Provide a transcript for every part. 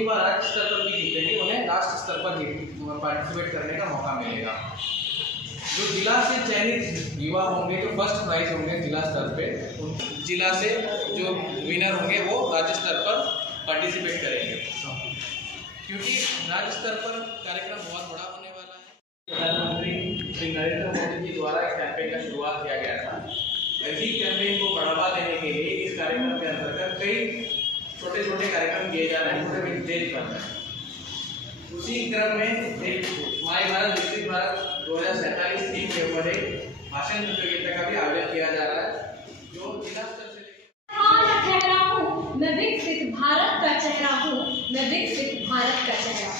ही बार राज्य स्तर पर भी जीतेंगे उन्हें राष्ट्र स्तर पर पार्टिसिपेट करने का मौका मिलेगा। जो जिला से चयनित युवा होंगे, जो फर्स्ट प्राइज होंगे जिला स्तर पे, उन जिला से जो विनर होंगे वो राज्य स्तर पर पार्टिसिपेट करेंगे, क्योंकि राज्य स्तर पर कार्यक्रम बहुत बड़ा होने वाला है। प्रधानमंत्री श्री नरेंद्र मोदी जी द्वारा एक कैंपेन का शुरुआत किया गया था। इसी कैंपेन को बढ़ावा देने के लिए इस कार्यक्रम के अंतर्गत कई छोटे छोटे कार्यक्रम किए जा रहे हैं पूरे देश भर में। उसी क्रम में एक माय भारत विकसित भारत 2047 थीम के ऊपर एक भाषण प्रतियोगिता का भी आयोजन किया जा रहा है, जो जिला स्तर से मैं विकसित भारत का चेहरा हूँ, मैं विकसित भारत का चेहरा।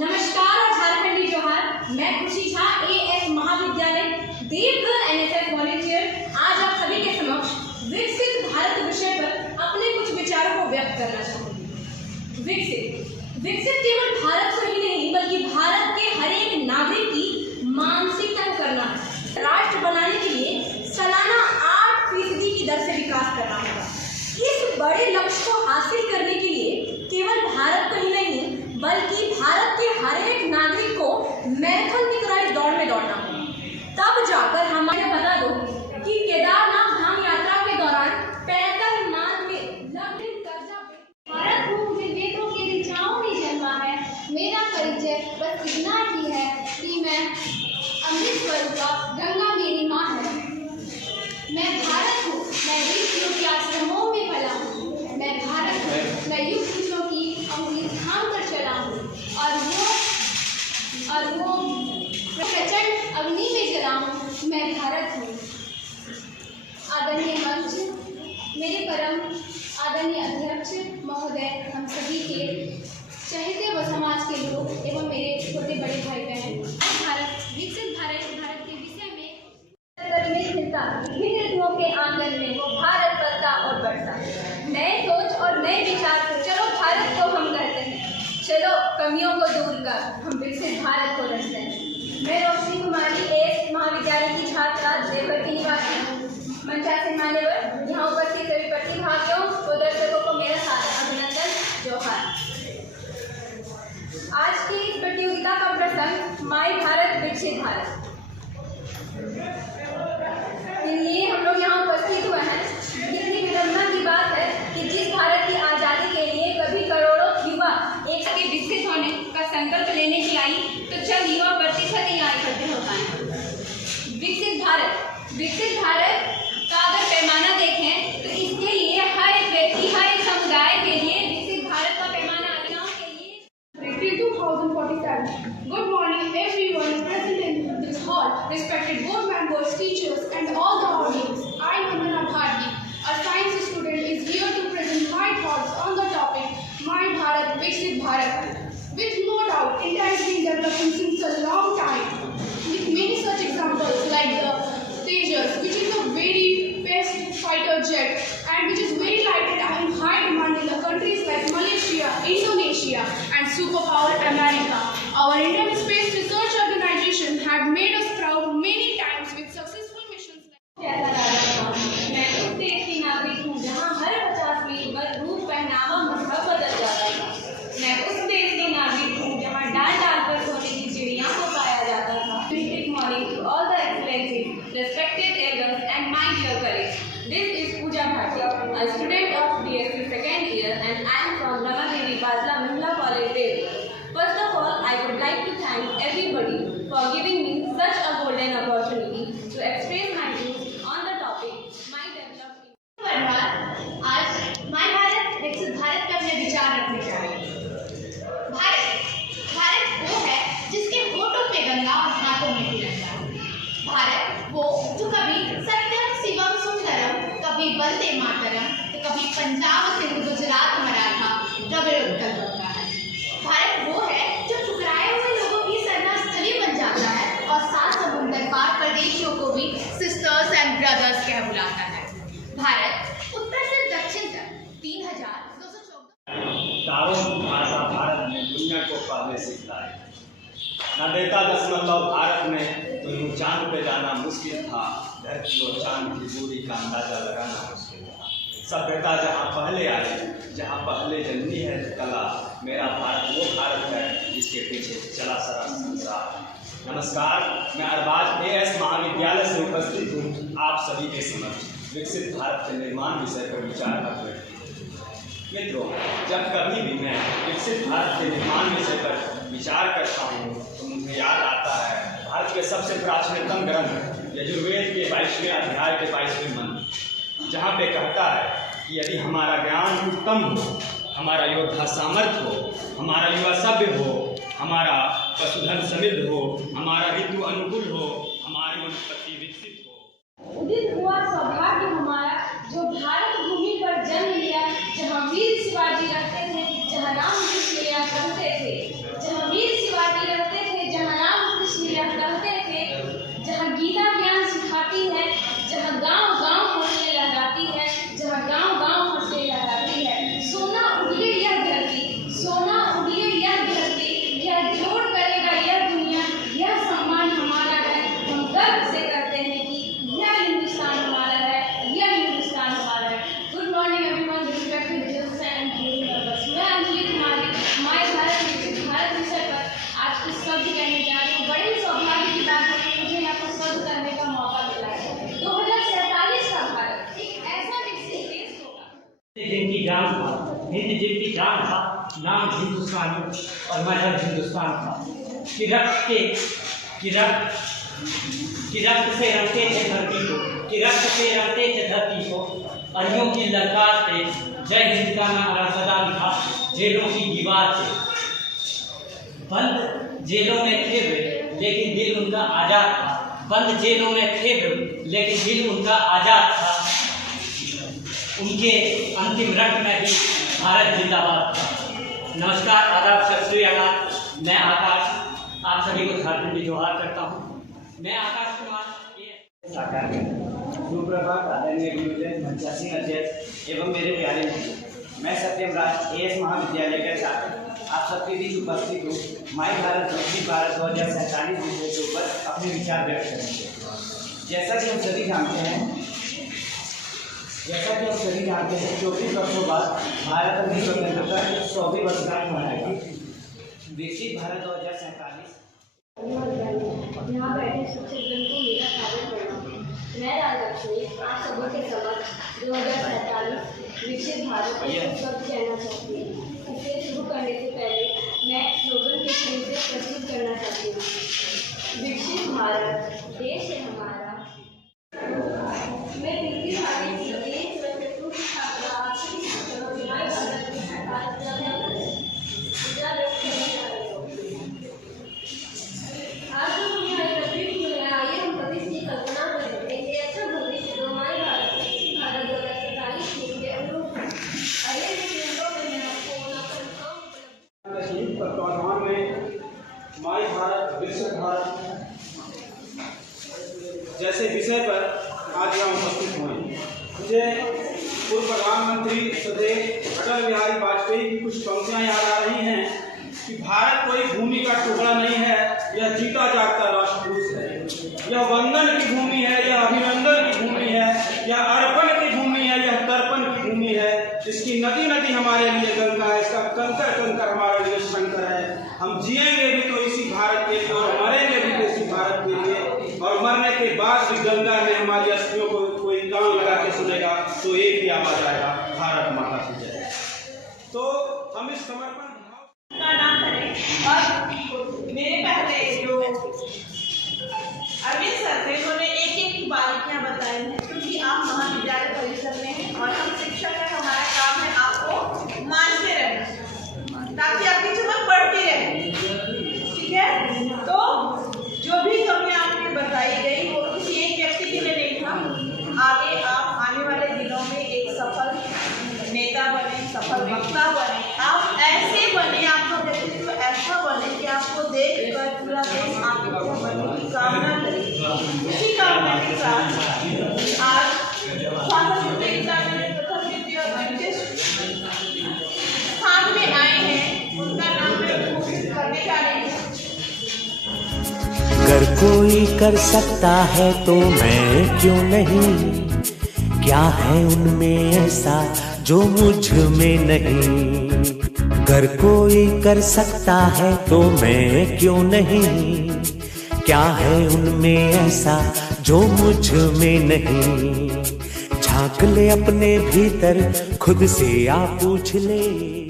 नमस्कार और झारखंडी जोहार। मैं खुशी झा, AS महाविद्यालय देवघर NSS वॉलंटियर आज आप सभी के समक्ष विकसित भारत विषय पर अपने कुछ विचारों को व्यक्त करना चाहूँगी। विकसित केवल भारत को ही नहीं बल्कि भारत के हर एक नागरिक की मानसिकता को करना है। राष्ट्र बनाने के लिए सालाना 8% की दर से विकास करना होगा। इस बड़े लक्ष्य को हासिल करने के लिए केवल भारत को ही नहीं बल्कि भारत के हर एक नागरिक को मैराथन की तरह दौड़ में दौड़ना होगा। तब जाकर हमारे बता दो कि केदारनाथ धाम यात्रा के दौरान पैदल मार्ग में लंबी कर्जा भारत को मुझे वेदों के ऋचाओं ने जन्मा है। मेरा परिचय बस इतना ही है कि मैं अमृत स्वरूपा गंगा मेरी माँ है। मैं भारत हूँ, मैं ऋषियों के आश्रमों में पला हूँ। मैं भारत हूँ, मैं युग पुरुषों की अंगुली थाम कर चला हूँ और वो प्रचंड अग्नि में जला हूँ। मैं भारत हूँ। आदरणीय मंच, मेरे परम आदरणीय अध्यक्ष महोदय, हम सभी के चहेते व समाज के लोग एवं मेरे छोटे बड़े भाई बहन, भारत विकसित भारत के विषय में स्थिरता विभिन्न ऋतुओं के आंगन में वो भारत पलता और बढ़ता। नए सोच और नए विचार से चलो भारत को हम करते हैं, चलो कमियों को दूर कर हम विकसित भारत को रचते हैं। मैं रोशनी कुमारी AS महाविद्यालय की छात्रा देवघर की निवासी मंचासीन मान्यवर, यहाँ उपस्थित सभी प्रतिभागियों व दर्शकों को मेरा सादर अभिनंदन जोहार। आज की इस प्रतियोगिता का प्रसंग माय भारत विकसित भारत। इसलिए हम लोग यहाँ उपस्थित हुए हैं। कितनी विडंबना की बात है कि जिस भारत की आज़ादी के लिए कभी करोड़ों युवा एक के विकसित होने का संकल्प लेने की आई, तो चल युवा प्रतिशत ही यहाँ इकट्ठे हो पाए। विकसित भारत का अगर पैमाना देखें तो इसके लिए हर एक व्यक्ति, हर एक समुदाय के लिए विकसित भारत का पैमाना आदिवासियों के लिए 2047। Good morning everyone present in this hall, respected board members, teachers and all the audience. I, Vandana Bharti, a science student, is here to present my thoughts on the topic My Bharat Viksit Bharat. With no doubt, India has been developing since a long time, with many such examples like the Tejas, which is a very best fighter jet and which is very lighted and in high demand in the countries like Malaysia, Indonesia and superpower America. Our Indian Space Research Organization had made us proud many times with successful missions like मैं उस देश की नागरिक हूँ जहाँ हर 50 मील पर रूप पहनावा मजहब बदल जाता था। मैं उस देश की नागरिक हूँ जहाँ डाल डाल पर सोने की चिड़िया को पाया जाता था। Good morning to all the excellencies, respected elders and my dear colleagues. This is Pooja Bharti, a student of BSc second year, and I am from Ramadevi Bazla Mahila College, Delhi. First of all, I would like to thank everybody for giving me such a golden opportunity to express my views on the topic My Developing. आज my Bharat विकसित भारत का अपने विचार रखने जा रही हूँ। भारत वो है जिसके होठों पे गंगा और हाथों में तिरंगा। भारत वो जो कभी सत्यम शिवम सुंदरम, कभी वंदे मातरम, तो कभी पंजाब सिंध गुजरात मराठा द्रविड़ उत्कल बनता है। भारत वो है जो ठुकराए हुए लोगों की शरण स्थली बन जाता है और सात समुद्र पार परदेशियों को भी सिस्टर्स एंड ब्रदर्स कह बुलाता है। भारत उत्तर से दक्षिण तक 3214 दारों भाषा भारत ने दुनिया को पहले सिखलाई। न देता दशमलव भारत में तो यूं चांद पे जाना मुश्किल था। धरती और चांद की दूरी का अंदाजा लगाना मुश्किल था। सभ्यता जहाँ पहले आई जहाँ पहले जन्मी है कला, मेरा भारत वो भारत है जिसके पीछे चला सारा संसार। नमस्कार, मैं अरबाज AS महाविद्यालय से उपस्थित हूँ आप सभी के समक्ष विकसित भारत के निर्माण विषय पर विचार कर रहे हैं। मित्रों, जब कभी भी मैं विकसित भारत के निर्माण विषय पर विचार करता हूँ तो मुझे याद आता है भारत के सबसे प्राचीनतम ग्रंथ यजुर्वेद के 22वें अध्याय के 22वें मंत्र, जहाँ पे कहता है कि यदि हमारा ज्ञान उत्तम हो, हमारा योद्धा सामर्थ्य हो, हमारा युवा सभ्य हो, हमारा पशुधन समृद्ध हो, हमारा ऋतु अनुकूल हो, हमारी वनस्पति विकसित हो। उदित हुआ सौभाग्य हमारा जो भारत भूमि पर जन्म लिया, जहाँ वीर शिवाजी रहते थे, जहाँ राम कृष्ण लीला करते थे, जहाँ वीर शिवाजी रहते थे, जहाँ राम कृष्ण लीला करते थे, जहाँ गीता ज्ञान सिखाती है, जहाँ गांव गांव हंसने लगाती है, जहाँ गांव गांव हंसने लगाती है। सोना उड़िए यह धरती, सोना उड़िए यह धरती, यह जोड़ करेगा यह दुनिया, यह सम्मान हमारा है। हम गर्व से करते हैं कि यह हिंदुस्तान हमारा है, यह हिंदुस्तान हमारा है। गुड मॉर्निंग एवरीवन, रिस्पेक्टेड जजेस एंड ज्यूरी मेंबर्स। मैं अंजलि कुमारी माय भारत विकसित भारत विषय पर आज कुछ शब्द कहने जा रही हूँ। बड़े सौभाग्य की बात है कि मुझे यहाँ पर शब्द करने का मौका मिला है। 2047 का भारत एक ऐसा विकसित देश होगा जिनकी जान था, हिंद जिनकी जान था, नाम हिंदुस्तानी और मजहब हिंदुस्तान था। कि रक्त से रंगते थे धरती को, कि रक्त से रंगते थे धरती को। अरियों की ललकार पे जय हिंद का नारा सदा लिखा जेलों की दीवार से। बंद जेलों में थे वे लेकिन दिल उनका आज़ाद था। बंद जेलों में थे वे लेकिन दिल उनका आज़ाद था। उनके अंतिम रक्त में भी भारत जिंदाबाद था। नमस्कार, आदाब, सत श्री अकाल। मैं आकाश आप सभी को झारखंडी जोहार करता हूँ। मैं आकाश कुमार साकार सुप्रभात आदरणीय गुरुजन, मंचासीन अध्यक्ष एवं मेरे प्यारे मित्र, मैं सत्यम राज AS महाविद्यालय के छात्र आप सबके बीच उपस्थित हूँ माय भारत विकसित भारत 2047 विषय के ऊपर अपने विचार व्यक्त करेंगे। जैसा कि हम सभी जानते हैं 24 वर्षों बाद भारत अपनी स्वतंत्रता की 100वीं वर्षगांठ मनाएगी। विकसित भारत 2047। यहाँ बैठे शिक्षकगण को मेरा स्वागत करना। मैं राजलक्ष्मी आप सभी के समक्ष 2047 विकसित भारत पर कुछ शब्द कहना चाहती हूँ। इसे शुरू करने से पहले मैं स्लोगन के शुरू से प्रस्तुत करना चाहती हूँ। विकसित भारत देश है हमारा। मैं विकसित भारत की देश व्यक्तित्व की छात्रा आपकी माय भारत की सरकार आज जो हम यहाँ एकत्रित हुए हैं, आइए हम भविष्य की कल्पना करें। एक ऐसा भविष्य जो हमारे भारत 2047 के अनुरूप है। आइए इस मिनटों में मैं आपको संयुक्त तत्वाधान में माय भारत विकसित भारत जैसे विषय पर आज यहाँ उपस्थित हुए। मुझे पूर्व प्रधानमंत्री श्री अटल बिहारी वाजपेयी की कुछ पंक्तियाँ याद आ रही हैं कि भारत कोई भूमि का टुकड़ा नहीं है, यह जीता जागता राष्ट्र पुरुष है। यह वंदन की भूमि है, यह अभिनंदन की भूमि है, यह अर्पण की भूमि है, यह तर्पण की भूमि है। इसकी नदी नदी हमारे लिए गंगा है, इसका कंकर कंकर हमारे लिए शंकर है। हम जिएंगे भी तो इसी भारत के लिए और मरेंगे भी तो इसी भारत के लिए। और मरने के बाद भी गंगा में हमारी अस्थियों को कोई कान लगा के सुनेगा तो एक ही आवाज आएगा, भारत माता की जय। तो हम इस समर्पण का नाम करें। और मेरे पहले जो अरविंद सर थे उन्होंने एक एक बारीकियां बताई हैं, क्योंकि आप महाविद्यालय परिसर में हैं और हम शिक्षक हैं। हमारा काम है आपको मानते रहना ताकि आपकी चमक बढ़ती रहे। ठीक है, तो जो भी कमी आपने बताई गई वो किसी एक व्यक्ति के लिए नहीं था। आगे आप आने वाले दिनों में एक सफल नेता बने, सफल वक्ता बने, आप ऐसे बने, आपका व्यक्तित्व ऐसा बने कि आपको देख कर पूरा देश आपके बनने की कामना करे। इसी कामना के साथ आज स्वास्थ्य प्रतियोगिता में प्रथम द्वितीय और तृतीय स्थान में आए हैं, उनका नाम मैं घोषित करने जा रही हूँ। अगर कोई कर सकता है तो मैं क्यों नहीं, क्या है उनमें ऐसा जो मुझ में नहीं। अगर कोई कर सकता है तो मैं क्यों नहीं, क्या है उनमें ऐसा जो मुझ में नहीं। झांक ले अपने भीतर, खुद से आप पूछ ले।